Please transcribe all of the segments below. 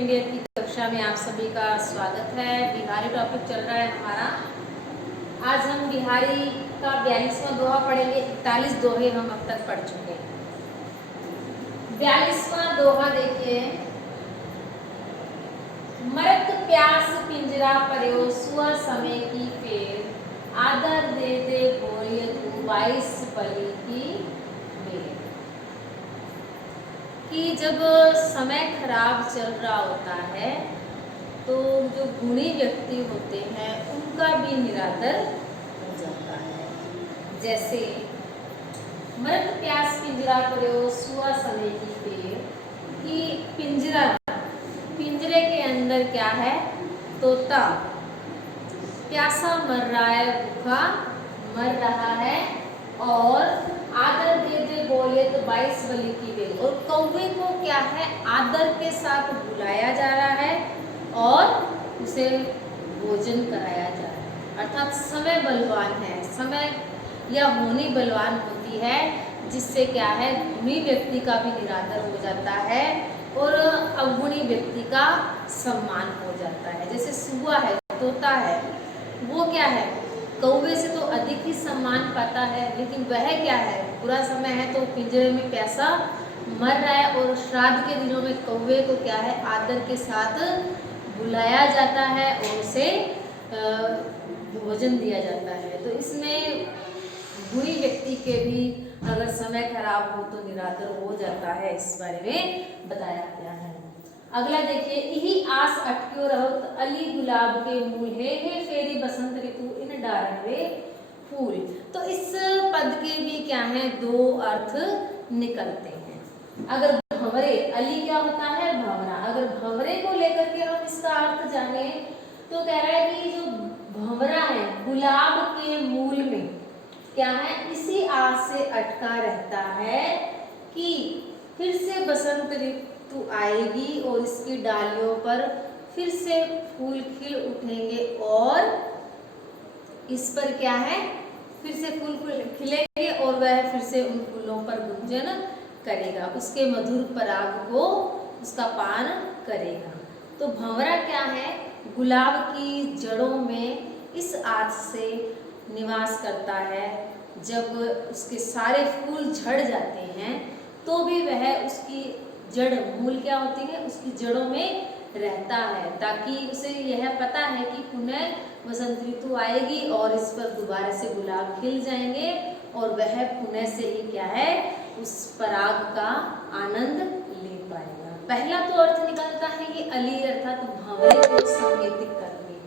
Second year की कक्षा में आप सभी का स्वागत है। बिहारी टॉपिक चल रहा है हमारा। आज हम बिहारी का 42वां दोहा पढ़ेंगे। 41 दोहे हम अब तक पढ़ चुके हैं। 42वां दोहा देखिए। मरत प्यास पिंजरा पर्यो सुअ समय की फेर, आदर दे दे बोलिए तू 22 बलि की मेर। कि जब समय खराब चल रहा होता है तो जो गुणी व्यक्ति होते हैं उनका भी निरादर हो जाता है। जैसे मरत प्यास पिंजरा पर्यो सुअ समय की फेर, कि पिंजरे के अंदर क्या है, तोता प्यासा मर रहा है, भूखा मर रहा है, और आदर दे दे बोले तो 22 बलि की बेल। और कौवे को क्या है, आदर के साथ बुलाया जा रहा है और उसे भोजन कराया जा रहा है। अर्थात समय बलवान है, समय या होनी बलवान होती है, जिससे क्या है, गुणी व्यक्ति का भी निरादर हो जाता है और अवगुणी व्यक्ति का सम्मान हो जाता है। जैसे सुआ है, तोता है, वो क्या है, कौवे से तो अधिक ही सम्मान पाता है, लेकिन वह क्या है, बुरा समय है तो पिंजरे में प्यासा मर रहा है, और श्राद्ध के दिनों में कौवे को क्या है, आदर के साथ बुलाया जाता है और उसे भोजन दिया जाता है। तो इसमें बुरी व्यक्ति के भी अगर समय खराब हो तो निरादर हो जाता है, इस बारे में बताया गया है। अगला देखिए। यही आस अटक्यो रहत अली गुलाब के मूल, हे फेरी बसंत ऋतु इन डारणवे फूल। तो इस पद के भी क्या है, दो अर्थ निकलते हैं। अगर भंवरे, अली क्या होता है, भंवरा, अगर भंवरे को लेकर के हम इसका अर्थ जाने तो कह रहा है कि जो भंवरा है गुलाब के मूल में क्या है, इसी आस से अटका रहता है कि फिर से बसंत ऋतु आएगी और इसकी डालियों पर फिर से फूल खिल उठेंगे और इस पर क्या है, फिर से फूल खिलेंगे और वह फिर से उन फूलों पर गुंजन करेगा, उसके मधुर पराग को उसका पान करेगा। तो भंवरा क्या है, गुलाब की जड़ों में इस आस से निवास करता है। जब उसके सारे फूल झड़ जाते हैं तो भी वह उसकी जड़, मूल क्या होती है, उसकी जड़ों में रहता है, ताकि उसे यह पता है कि पुनः वसंत ऋतु आएगी और इस पर दोबारा से गुलाब खिल जाएंगे और वह पुनः से ही क्या है, उस पराग का आनंद ले पाएगा। पहला तो अर्थ निकलता है ये अली अर्थात भंवरे को संकेतित करके।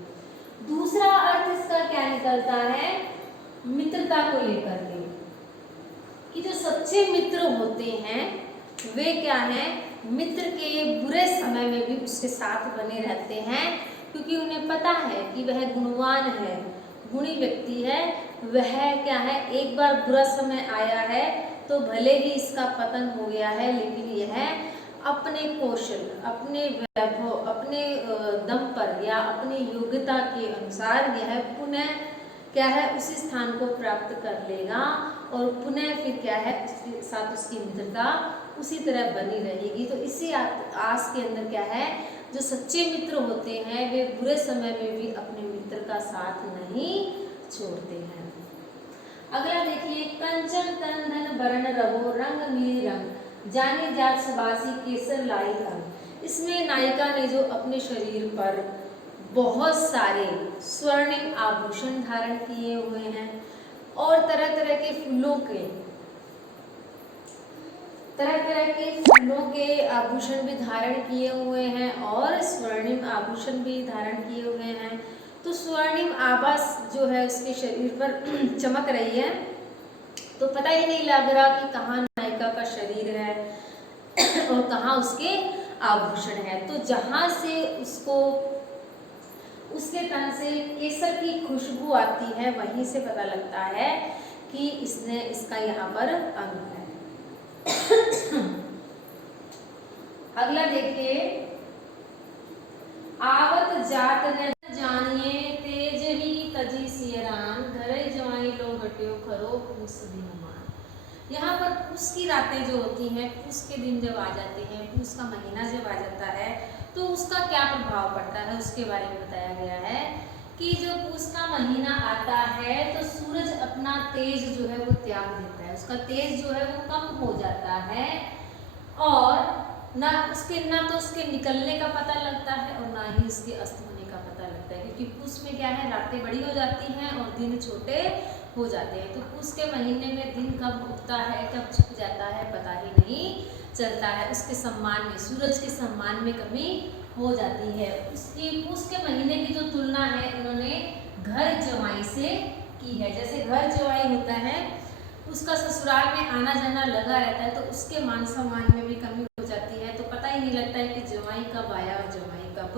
दूसरा अर्थ इसका क्या निकलता है, मित्रता को लेकर के, कि जो सच्चे मित्र होते हैं वे क्या हैं, मित्र के बुरे समय में भी उसके साथ बने रहते हैं, क्योंकि उन्हें पता है कि वह गुणवान है, गुणी व्यक्ति है। वह क्या है, एक बार बुरा समय आया है तो भले ही इसका पतन हो गया है, लेकिन यह अपने कौशल, अपने वैभव, अपने दम पर या अपनी योग्यता के अनुसार यह पुनः क्या है, उसी स्थान को प्राप्त कर लेगा और पुनः फिर क्या है, उसके साथ उसकी मित्रता उसी तरह बनी रहेगी। तो इसी आस के अंदर क्या है, जो सच्चे मित्र होते हैं वे बुरे समय में भी अपने मित्र का साथ नहीं छोड़ते हैं। अगला देखिए। कंचन तन धन बरन रहो रंग मीर रंग, जाने जात सबासी केसर लाई रंग। इसमें नायिका ने जो अपने शरीर पर बहुत सारे स्वर्णिम आभूषण धारण किए हुए हैं और तरह तरह के फूलों के आभूषण भी धारण किए हुए हैं और स्वर्णिम आभूषण भी धारण किए हुए हैं। तो स्वर्णिम आभा जो है उसके शरीर पर चमक रही है, तो पता ही नहीं लग रहा कि कहाँ नायिका का शरीर है और कहाँ उसके आभूषण है। तो जहाँ से उसके तन से केसर की खुशबू आती है, वहीं से पता लगता है कि इसका यहाँ पर अंग है। अगला देखिए। आवत जात न जानिए तेज ही तजी सियरान, घरे जवाई लो घट्यो खरो पूस दिन मान। यहाँ पर पूस की रातें जो होती हैं, पूस के दिन जब आ जाते हैं, पूस का महीना जब आ जाता है तो उसका क्या प्रभाव पड़ता है उसके बारे में बताया गया है कि जब पूस का महीना आता है तो सूरज अपना तेज जो है वो त्याग देता है, उसका तेज जो है वो कम हो जाता है और ना तो उसके निकलने का पता लगता है और ना ही उसके अस्त होने का पता लगता है, क्योंकि पूस में क्या है, रातें बड़ी हो जाती हैं और दिन छोटे हो जाते हैं। तो पूस के महीने में दिन कब उगता है कब छिप जाता है पता ही नहीं चलता है, उसके सम्मान में, सूरज के सम्मान में कमी हो जाती है। उसकी पूस के महीने की जो तुलना है इन्होंने घर जवाई से की है। जैसे घर जवाई होता है उसका ससुराल में आना जाना लगा रहता है तो उसके मान सम्मान में भी कमी हो जाती है, तो पता ही नहीं लगता है कि जवाई कब आया और जवाई कब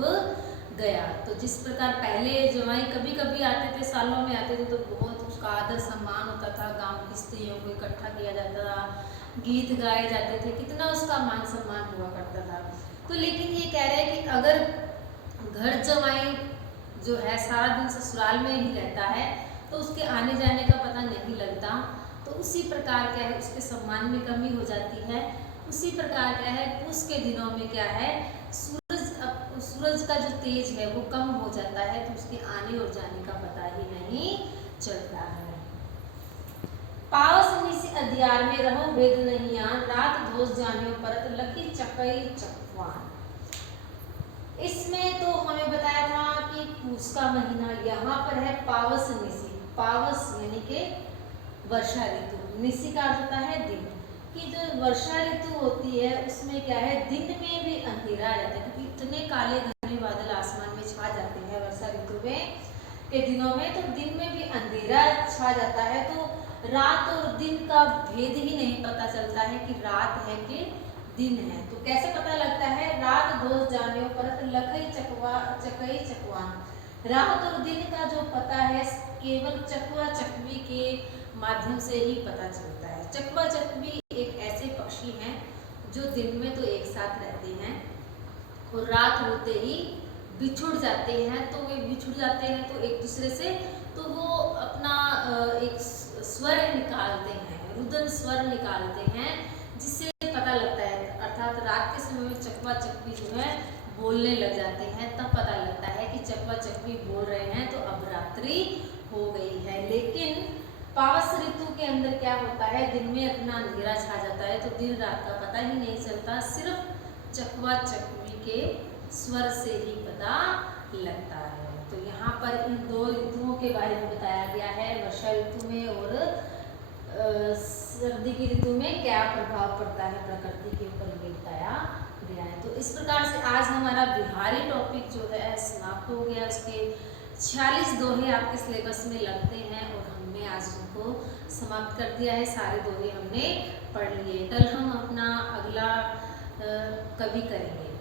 गया। तो जिस प्रकार पहले जवाई कभी कभी आते थे, सालों में आते थे, तो बहुत उसका आदर सम्मान होता था, गांव की स्त्रियों को इकट्ठा किया जाता था, गीत गाए जाते थे, कितना उसका मान सम्मान हुआ करता था। तो लेकिन ये कह रहे हैं कि अगर घर जवाई जो है सारा दिन ससुराल में ही रहता है तो उसके आने जाने का पता नहीं लगता, तो उसी प्रकार क्या है उसके सम्मान में कमी हो जाती है। उसी प्रकार क्या है पूस के दिनों में क्या है सूरज का जो तेज है वो कम हो जाता है, तो उसके आने और जाने का पता ही नहीं चलता है। पावस निसी अदियार में रहो भेद नहीं आन, रात दोष जानियो परत लखी चकई चकवान। इसमें तो हमें बताया था कि पूस का महीना, यहाँ पर है पावस निसी, पावस यानी के वर्षा ऋतु, निसी का अर्थ होता है दिन, कि जो वर्षा ऋतु होती है उसमें क्या है दिन में भी अंधेरा आ जाता है, क्योंकि इतने काले घने बादल आसमान में छा जाते हैं वर्षा ऋतु में के दिनों में, तो दिन में भी अंधेरा छा जाता है, तो रात और दिन का भेद ही नहीं पता चलता है कि रात है कि दिन है। तो कैसे पता लगता है, रात दोष जानियो परत लखई चकई चकवान, रात और दिन का जो पता है केवल चकवा चकवी के माध्यम से ही पता चलता है। चकवा चकवी एक ऐसे पक्षी हैं जो दिन में तो एक साथ रहते हैं और रात होते ही बिछुड़ जाते हैं, तो वे बिछुड़ जाते हैं तो एक दूसरे से तो वो अपना एक स्वर निकालते हैं, रुदन स्वर निकालते हैं, जिससे पता लगता है, अर्थात रात के समय में चकवा चकवी जो है बोलने लग जाते हैं, तब पता लगता है कि चकवा चकवी बोल रहे हैं तो अब रात्रि हो गई है। लेकिन पावस ऋतु के अंदर क्या होता है, दिन में अपना अंधेरा छा जाता है तो दिन रात का पता ही नहीं चलता, सिर्फ चकवा चकवी के स्वर से ही पता लगता है। तो यहाँ पर इन दो ऋतुओं के बारे में बताया गया है, वर्षा ऋतु में और सर्दी की ऋतु में क्या प्रभाव पड़ता है प्रकृति के ऊपर, ये बताया गया है। तो इस प्रकार से आज हमारा बिहारी टॉपिक जो है समाप्त हो गया। उसके 46 दोहे आपके सिलेबस में लगते हैं और हमने आज उनको समाप्त कर दिया है, सारे दोहे हमने पढ़ लिए। कल हम अपना अगला कवि करेंगे।